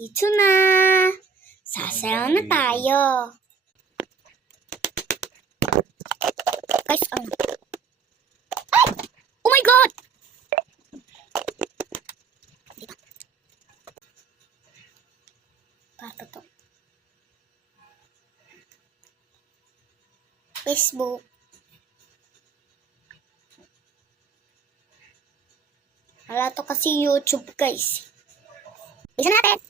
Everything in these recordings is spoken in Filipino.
Ito na. Sasayaw na tayo. Guys, Ay! Oh my God! Pato to. Facebook. Wala to kasi YouTube, guys. Isa natin.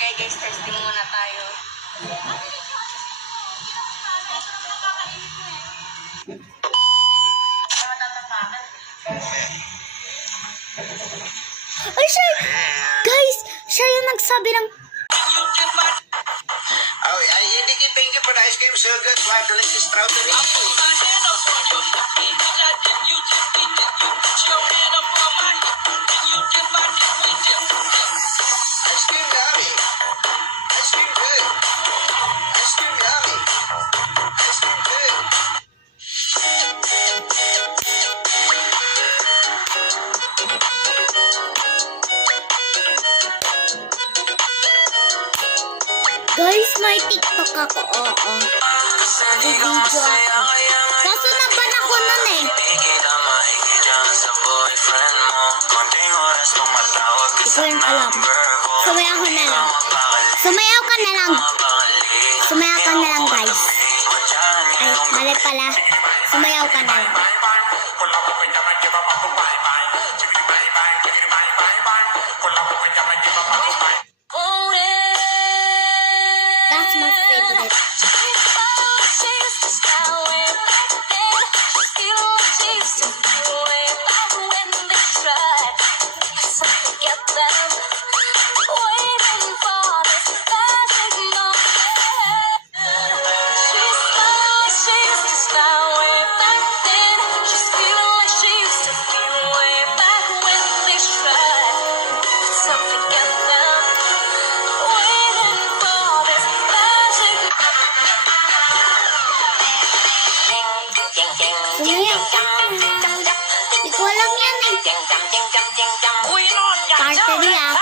Okay guys, testing muna tayo. Ay, siya! Guys, siya yung nagsabi ng... Oh, thank you for the ice cream. So good. Wow, delicious strawberry. Ice cream yummy. Ice cream good. Ice cream yummy. Ice cream good. Guys, may TikTok ako. Oo. Video ako. Kaso naban ako nun eh. Hindi ko rin alam. Sumayaw ko na lang. Sumayaw ka na lang. Sumayaw ka na lang, guys. Ay, mali pala. Sumayaw ka na lang. That's my favorite. Sumayaw ka na. Hindi ko alam yan eh. Parte niya.